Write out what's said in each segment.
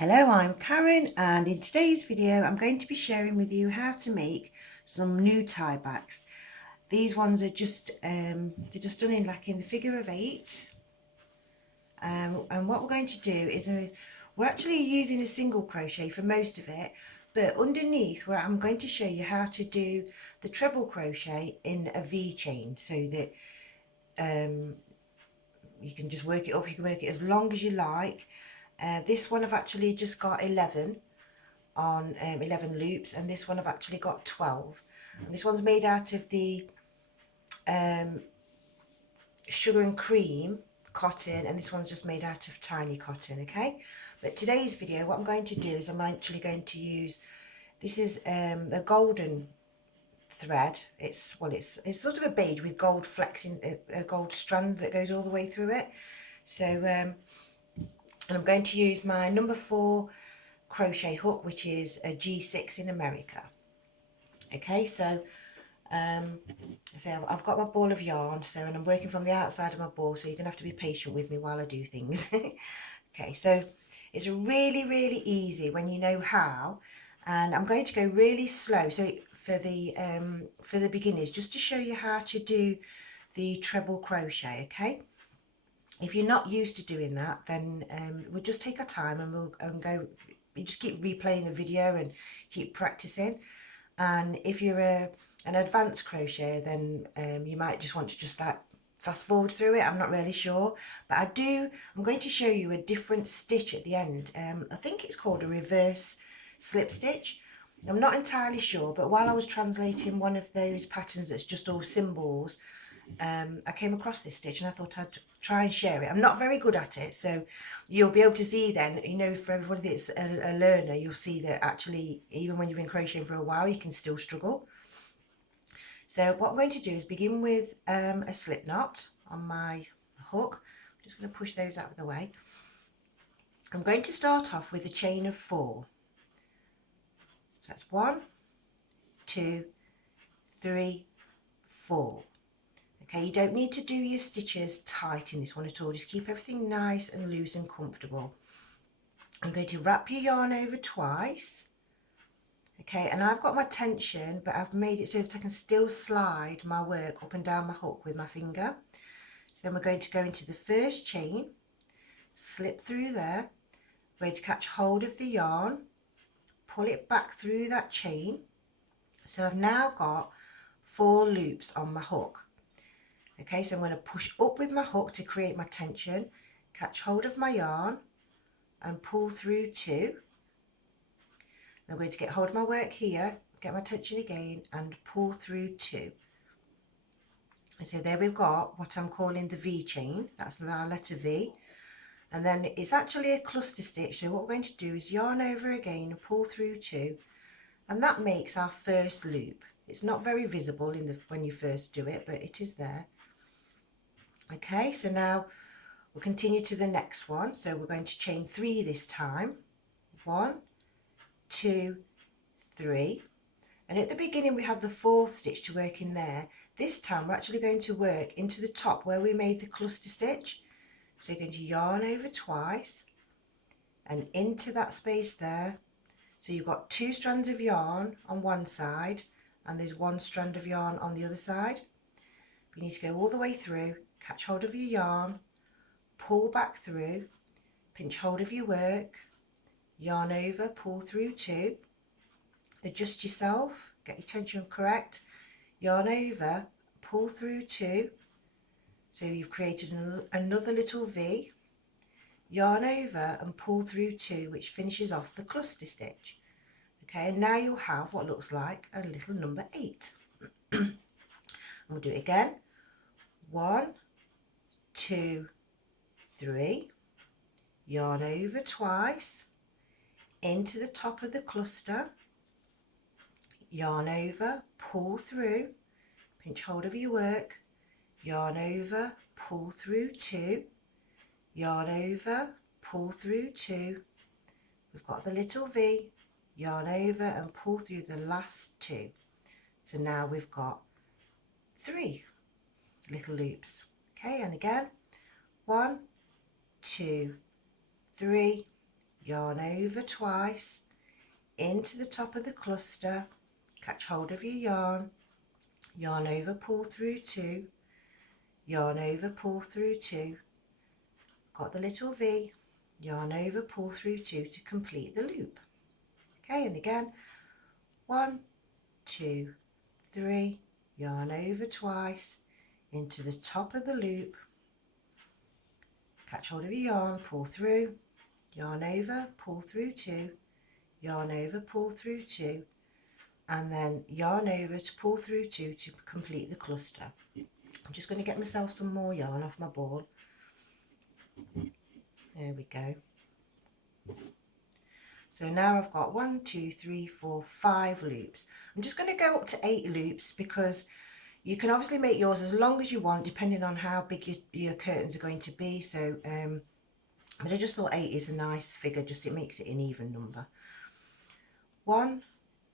Hello, I'm Karen, and in today's video I'm going to be sharing with you how to make some new tie backs. These ones are just they're just done in the figure of 8, and what we're going to do is we're actually using a single crochet for most of it, but underneath where I'm going to show you how to do the treble crochet in a V chain, so that you can just work it up. You can work it as long as you like. This one I've actually just got 11 on 11 loops, and this one I've actually got 12, and this one's made out of the sugar and cream cotton, and this one's just made out of tiny cotton. Okay, but today's video, what I'm going to do is I'm actually going to use, this is a golden thread. It's sort of a bead with gold flecks in a gold strand that goes all the way through it. So and I'm going to use my number 4 crochet hook, which is a G6 in America. Okay, so I've got my ball of yarn, and I'm working from the outside of my ball, so you're gonna have to be patient with me while I do things. Okay, so it's really easy when you know how, and I'm going to go really slow. So for the beginners, just to show you how to do the treble crochet. Okay, if you're not used to doing that, then we'll just take our time and we'll go. You just keep replaying the video and keep practicing. And if you're an advanced crocheter, then you might just want to just fast forward through it. I'm not really sure, but I'm going to show you a different stitch at the end. I think it's called a reverse slip stitch. I'm not entirely sure, but while I was translating one of those patterns that's just all symbols, I came across this stitch and I thought I'd try and share it. I'm not very good at it, so you'll be able to see then, for everybody that's a learner, you'll see that actually even when you've been crocheting for a while, you can still struggle. So what I'm going to do is begin with a slip knot on my hook. I'm just going to push those out of the way. I'm going to start off with a chain of 4. So that's 1, 2, 3, 4. Okay, you don't need to do your stitches tight in this one at all. Just keep everything nice and loose and comfortable. I'm going to wrap your yarn over twice. Okay, and I've got my tension, but I've made it so that I can still slide my work up and down my hook with my finger. So then we're going to go into the first chain, slip through there. We're going to catch hold of the yarn, pull it back through that chain. So I've now got 4 loops on my hook. Okay, so I'm going to push up with my hook to create my tension, catch hold of my yarn and pull through 2. I'm going to get hold of my work here, get my tension again and pull through 2. And so there we've got what I'm calling the V chain. That's our letter V. And then it's actually a cluster stitch. So what we're going to do is yarn over again and pull through 2. And that makes our first loop. It's not very visible when you first do it, but it is there. Okay, so now we'll continue to the next one. So we're going to chain 3 this time. 1, 2, 3. And at the beginning we have the 4th stitch to work in there. This time we're actually going to work into the top where we made the cluster stitch. So you're going to yarn over twice and into that space there. So you've got 2 strands of yarn on one side and there's 1 strand of yarn on the other side. You need to go all the way through, catch hold of your yarn, pull back through, pinch hold of your work, yarn over, pull through 2, adjust yourself, get your tension correct, yarn over, pull through 2, so you've created another little V, yarn over and pull through 2, which finishes off the cluster stitch. Okay, and now you'll have what looks like a little number 8. And we'll do it again. 1, 2, 3, yarn over twice, into the top of the cluster, yarn over, pull through, pinch hold of your work, yarn over, pull through 2, yarn over, pull through 2, we've got the little V, yarn over and pull through the last 2. So now we've got 3 little loops. Okay, and again, 1, 2, 3, yarn over twice, into the top of the cluster, catch hold of your yarn over, pull through 2, yarn over, pull through 2, got the little V, yarn over, pull through 2 to complete the loop. Okay, and again, 1, 2, 3, yarn over twice, into the top of the loop, catch hold of your yarn, pull through, yarn over, pull through 2, yarn over, pull through 2, and then yarn over to pull through 2 to complete the cluster. I'm just going to get myself some more yarn off my ball. There we go. So now I've got 1, 2, 3, 4, 5 loops. I'm just going to go up to 8 loops because you can obviously make yours as long as you want depending on how big your curtains are going to be. So but I just thought 8 is a nice figure, just it makes it an even number. 1,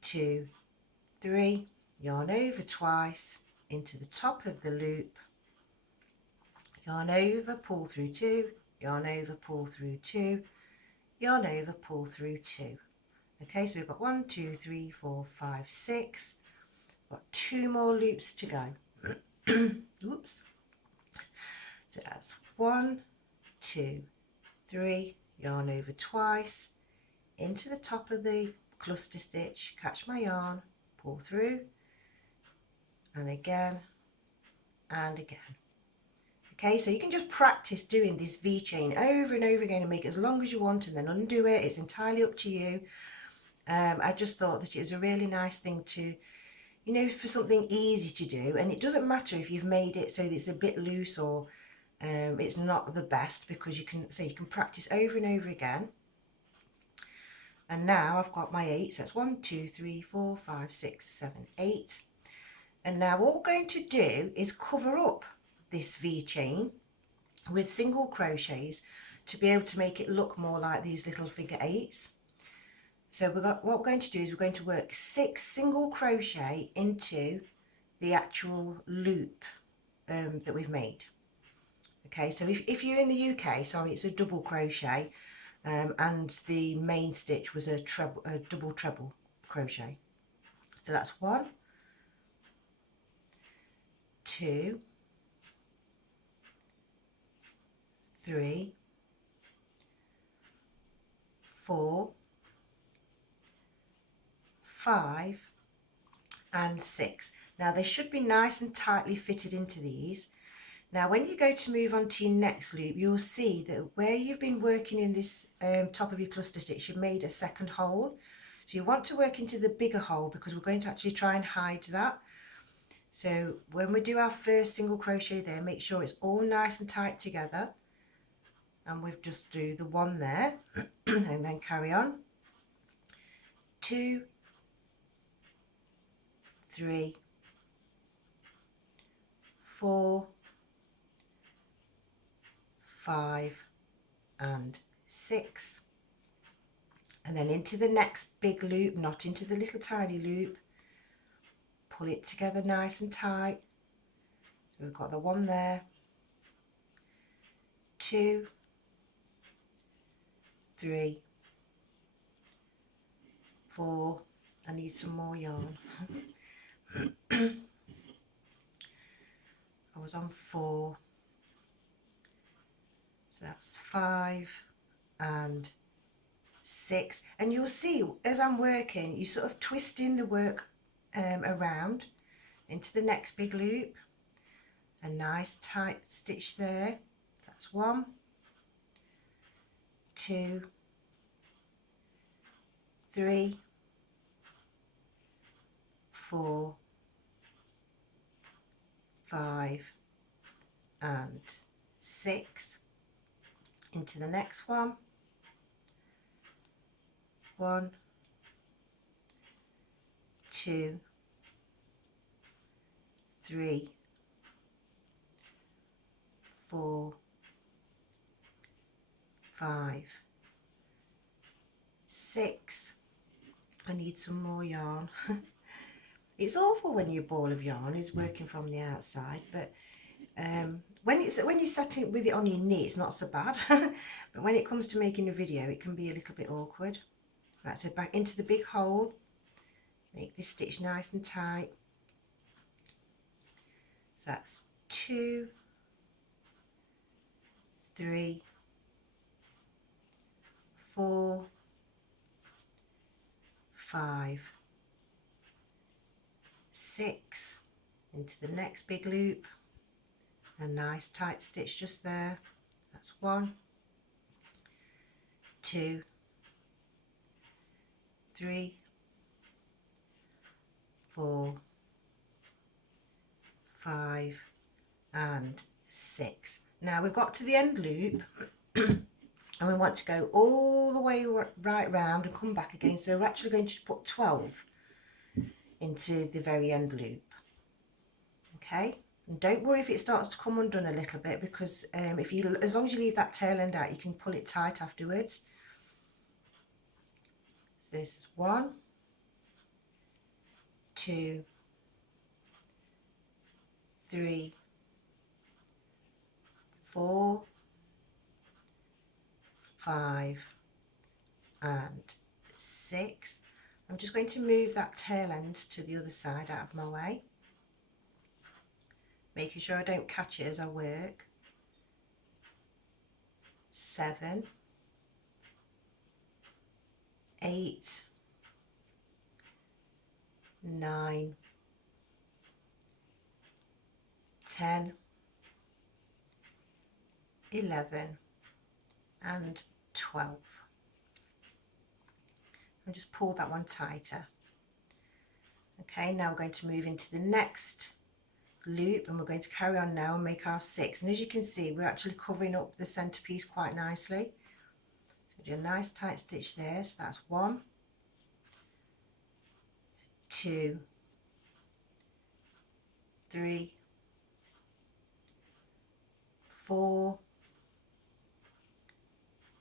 2, 3, yarn over twice, into the top of the loop, yarn over, pull through 2, yarn over, pull through 2, yarn over, pull through 2. Okay, so we've got 1, 2, 3, 4, 5, 6. Got 2 more loops to go. Oops. So that's 1, 2, 3, yarn over twice, into the top of the cluster stitch, catch my yarn, pull through, and again and again. Okay, so you can just practice doing this V chain over and over again and make it as long as you want and then undo it. It's entirely up to you. I just thought that it was a really nice thing to, you know, for something easy to do, and it doesn't matter if you've made it so that it's a bit loose or it's not the best, because you can practice over and over again. And now I've got my 8, so that's 1, 2, 3, 4, 5, 6, 7, 8. And now all we're going to do is cover up this V chain with single crochets to be able to make it look more like these little figure 8s. So what we're going to do is we're going to work 6 single crochet into the actual loop that we've made. Okay, so if you're in the UK, sorry, it's a double crochet, and the main stitch was a double treble crochet. So that's 1, 2, 3, 4, 5 and 6. Now they should be nice and tightly fitted into these. Now when you go to move on to your next loop, you'll see that where you've been working in this top of your cluster stitch, you've made a second hole. So you want to work into the bigger hole because we're going to actually try and hide that. So when we do our first single crochet there, make sure it's all nice and tight together, and we've just do the 1 there and then carry on. 2, 3, 4, 5 and 6, and then into the next big loop, not into the little tiny loop. Pull it together nice and tight. So we've got the 1 there, 2, 3, 4. I need some more yarn. I was on 4, so that's 5 and 6. And you'll see as I'm working, you sort of twisting the work around into the next big loop. A nice tight stitch there. That's 1, 2, 3, 4, 5 and 6. Into the next one. 1, 2, 3, 4, 5, 6. I need some more yarn. It's awful when your ball of yarn is working from the outside, but when you're sitting with it on your knee, it's not so bad. But when it comes to making a video, it can be a little bit awkward. Right, so back into the big hole, make this stitch nice and tight. So that's 2, 3, 4, 5, 6, into the next big loop, a nice tight stitch just there. That's 1, 2, 3, 4, 5 and 6. Now we've got to the end loop and we want to go all the way right round and come back again, so we're actually going to put 12 into the very end loop. Okay, and don't worry if it starts to come undone a little bit, because as long as you leave that tail end out, you can pull it tight afterwards. So this is 1, 2, 3, 4, 5 and 6. I'm just going to move that tail end to the other side out of my way, making sure I don't catch it as I work. 7, 8, 9, 10, 11 and 12. And just pull that one tighter. Okay, now we're going to move into the next loop, and we're going to carry on now and make our 6. And as you can see, we're actually covering up the centerpiece quite nicely. So do a nice tight stitch there. So that's 1, 2, 3, 4,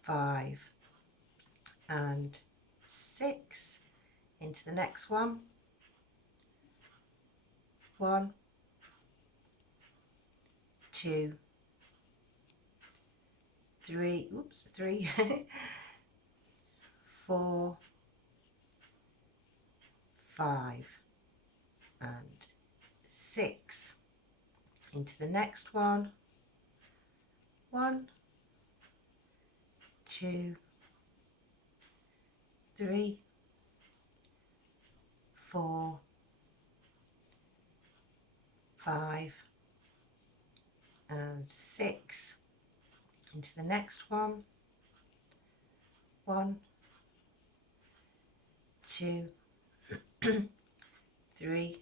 5 and 6. Into the next one. 1, 2, 3, 3, 4, 5 and 6. Into the next one. 1, 2, 3, 4, 5 and 6. Into the next one. 1, 2, 3,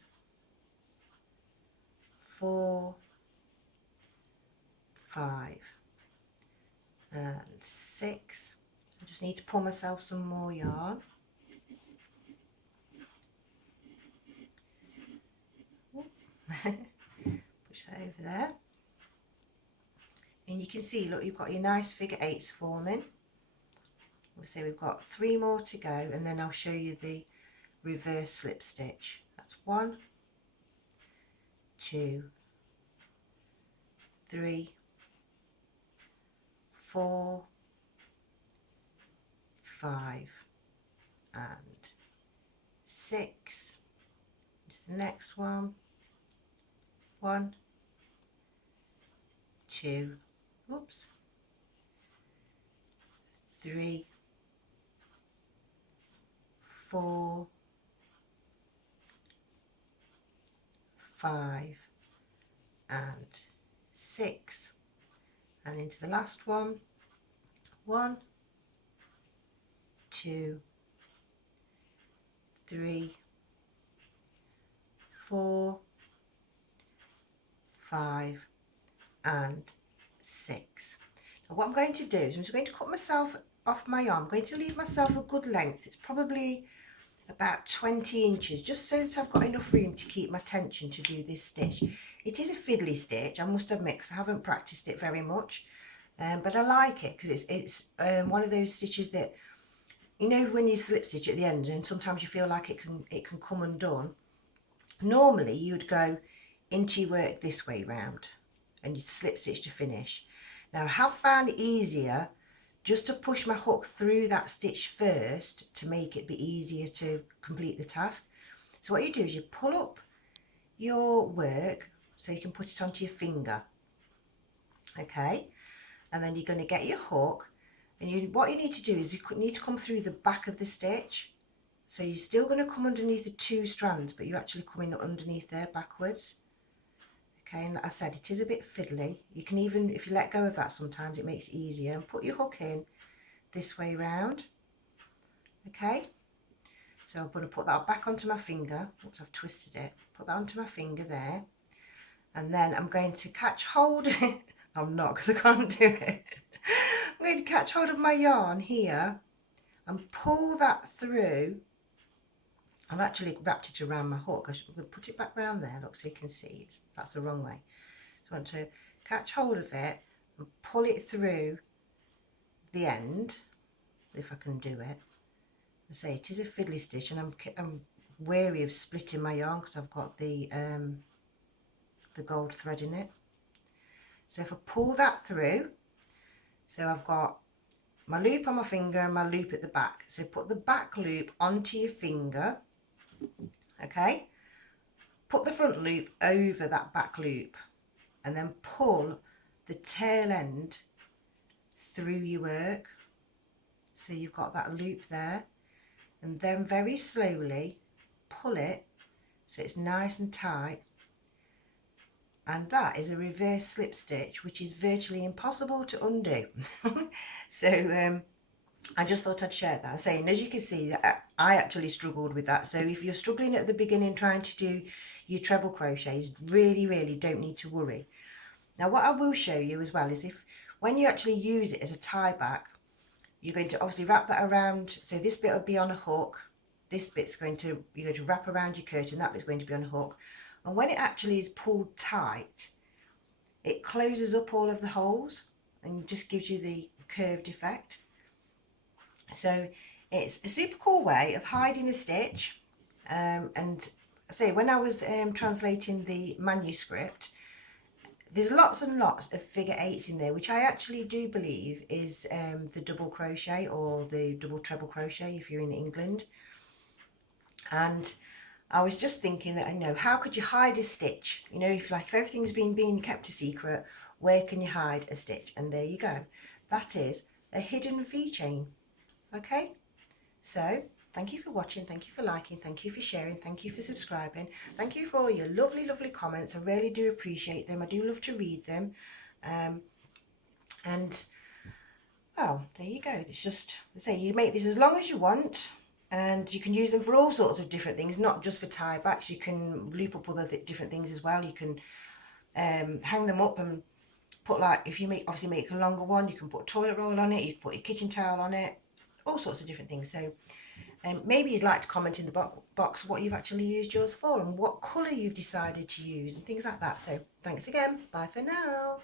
4, 5 and 6. I just need to pull myself some more yarn. Push that over there. And you can see, look, you've got your nice figure 8s forming. We'll say we've got 3 more to go, and then I'll show you the reverse slip stitch. That's 1, 2, 3, 4, 5 and 6. Into the next one. 1, 2, 3, 4, 5 and 6. And into the last one. 1, 2, 3, 4, 5 and 6. Now what I'm going to do is I'm just going to cut myself off my arm. I'm going to leave myself a good length. It's probably about 20 inches, just so that I've got enough room to keep my tension to do this stitch. It is a fiddly stitch, I must admit, because I haven't practiced it very much, but I like it because it's one of those stitches that, you know, when you slip stitch at the end and sometimes you feel like it can come undone. Normally you'd go into your work this way round, and you slip stitch to finish. Now I have found it easier just to push my hook through that stitch first to make it be easier to complete the task. So what you do is you pull up your work so you can put it onto your finger, okay, and then you're going to get your hook, and what you need to do is you need to come through the back of the stitch. So you're still going to come underneath the 2 strands, but you're actually coming underneath there backwards. Okay, and like I said, it is a bit fiddly. You can even, if you let go of that sometimes, it makes it easier. And put your hook in this way round. Okay, so I'm going to put that back onto my finger. Oops, I've twisted it. Put that onto my finger there. And then I'm going to catch hold. I'm not, because I can't do it. I'm going to catch hold of my yarn here and pull that through. I've actually wrapped it around my hook. I should put it back round there, look, so you can see that's the wrong way. So I want to catch hold of it and pull it through the end, if I can do it. I say it is a fiddly stitch, and I'm wary of splitting my yarn because I've got the gold thread in it. So if I pull that through, so I've got my loop on my finger and my loop at the back. So put the back loop onto your finger. Okay, put the front loop over that back loop and then pull the tail end through your work. So you've got that loop there, and then very slowly pull it so it's nice and tight, and that is a reverse slip stitch, which is virtually impossible to undo. So I just thought I'd share that. Saying, as you can see, I actually struggled with that. So if you're struggling at the beginning trying to do your treble crochets, really don't need to worry. Now what I will show you as well is when you actually use it as a tie back, you're going to obviously wrap that around. So this bit will be on a hook. This bit's you're going to wrap around your curtain. That bit's going to be on a hook. And when it actually is pulled tight, it closes up all of the holes and just gives you the curved effect. So it's a super cool way of hiding a stitch. And I say, when I was translating the manuscript, there's lots and lots of figure 8s in there, which I actually do believe is the double crochet or the double treble crochet if you're in England. And I was just thinking that, how could you hide a stitch? If everything's being kept a secret, where can you hide a stitch? And there you go. That is a hidden V chain. Okay, so thank you for watching, thank you for liking, thank you for sharing, thank you for subscribing, thank you for all your lovely comments. I really do appreciate them. I do love to read them. And well, there you go. It's just, say, you make this as long as you want, and you can use them for all sorts of different things, not just for tie backs. You can loop up other different things as well. You can hang them up and put, if you obviously make a longer one, you can put a toilet roll on it, you can put your kitchen towel on it, all sorts of different things. So maybe you'd like to comment in the box what you've actually used yours for and what colour you've decided to use and things like that. So thanks again. Bye for now.